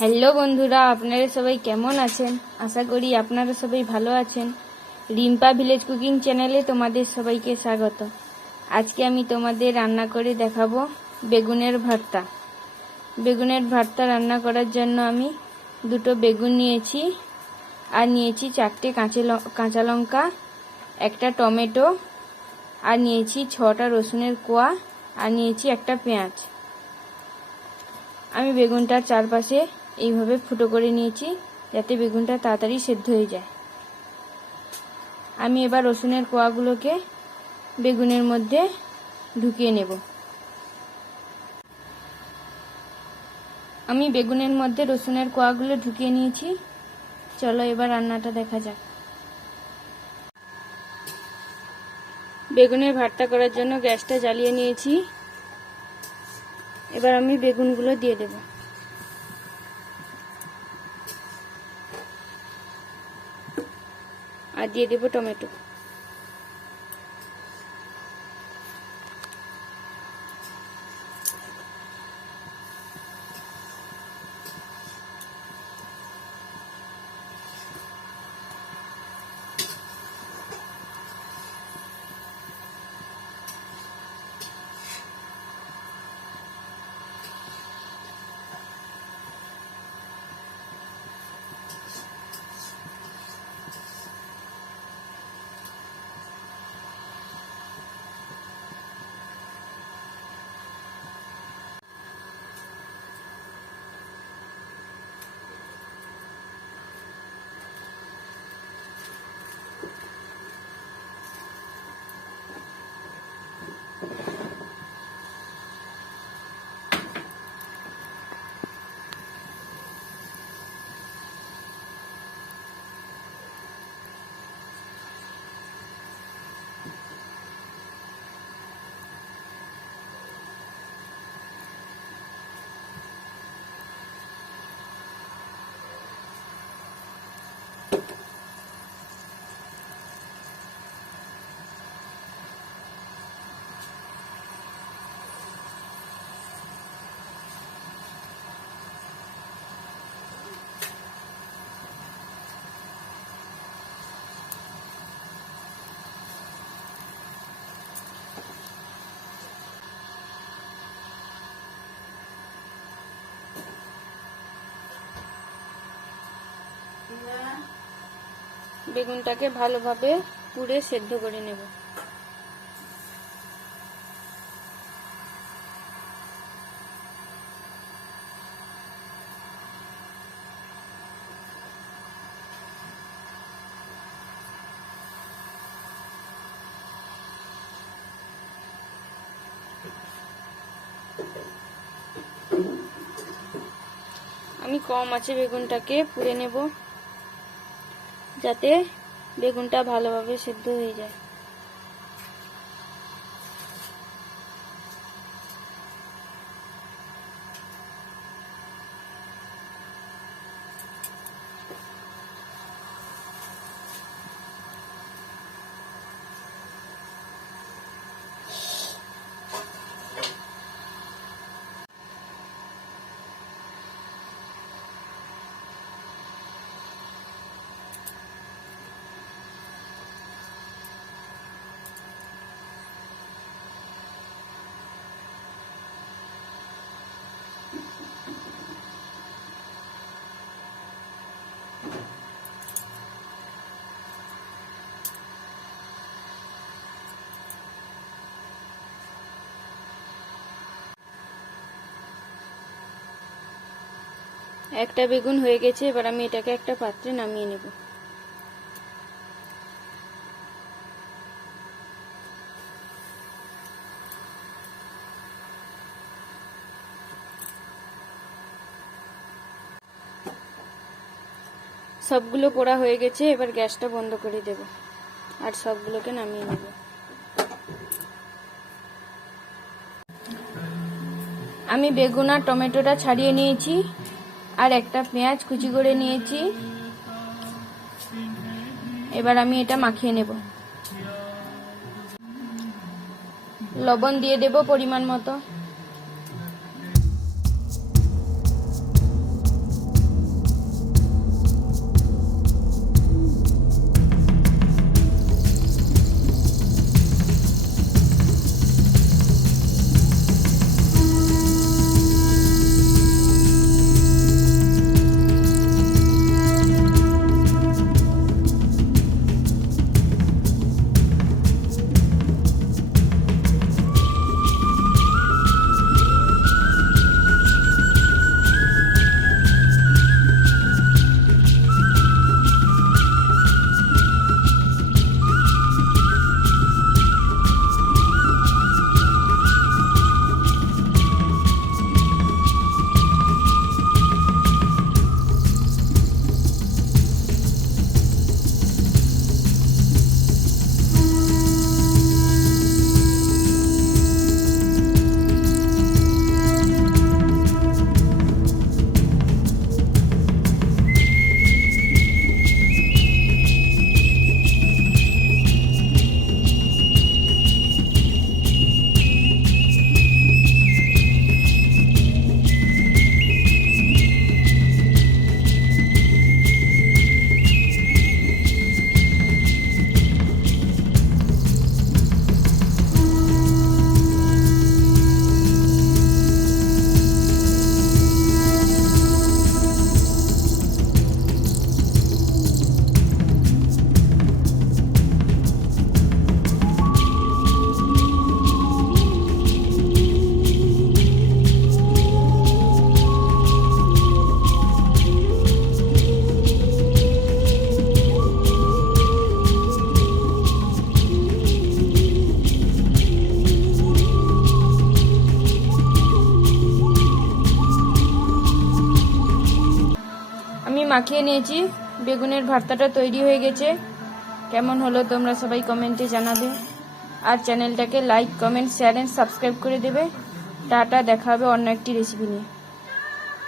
Hello বন্ধুরা, আপনারা সবাই কেমন আছেন? আশা করি আপনারা সবাই ভালো আছেন। রিম্পা ভিলেজ কুকিং চ্যানেলে তোমাদের সবাইকে স্বাগত। আজকে আমি তোমাদের রান্না করে দেখাবো বেগুনের ভর্তা। বেগুনের ভর্তা রান্না করার জন্য আমি দুটো বেগুন নিয়েছি, আর নিয়েছি 4টে কাঁচা লঙ্কা, একটা টমেটো, আর নিয়েছি 6টা রসুনের কোয়া, আর নিয়েছি একটা পেঁয়াজ। আমি বেগুনটার চারপাশে এইভাবে ফুটো করে নিয়েছি যাতে বেগুনটা তাড়াতাড়ি সেদ্ধ হয়ে যায়। আমি এবার রসুনের কোয়াগুলোকে বেগুনের মধ্যে ঢুকিয়ে নেব। আমি বেগুনের মধ্যে রসুনের কোয়াগুলো ঢুকিয়ে নিয়েছি। চলো এবার রান্নাটা দেখা যাক। বেগুনের ভর্তা করার জন্য গ্যাসটা জ্বালিয়ে নিয়েছি। এবার আমি বেগুনগুলো দিয়ে দেব। আর দিয়ে দেব টমেটো। বেগুনটাকে ভালোভাবে পুড়ে সেদ্ধ করে নেব। আমি কম আঁচে বেগুনটাকে পুড়ে নেব যাতে বেগুনটা ভালোভাবে সেদ্ধ হয়ে যায়। একটা বেগুন হয়ে গেছে, এবার আমি এটাকে একটা পাত্রে নামিয়ে নেব। সবগুলো পোড়া হয়ে গেছে, এবার গ্যাসটা বন্ধ করে দেব আর সবগুলোকে নামিয়ে নেব। আমি বেগুন আর টমেটোটা ছাড়িয়ে নিয়েছি, আর একটা পেঁয়াজ কুচি করে নিয়েছি। এবার আমি এটা মাখিয়ে নেব। লবণ দিয়ে দেব পরিমাণ মতো। মাখিয়ে নিয়েছি। বেগুনের ভর্তাটা তৈরি হয়ে গেছে। কেমন হলো তোমরা সবাই কমেন্টে জানাবে। আর চ্যানেলটাকে like, comment, share and subscribe করে দেবে। টাটা, দেখা হবে অন্য একটি রেসিপি নিয়ে।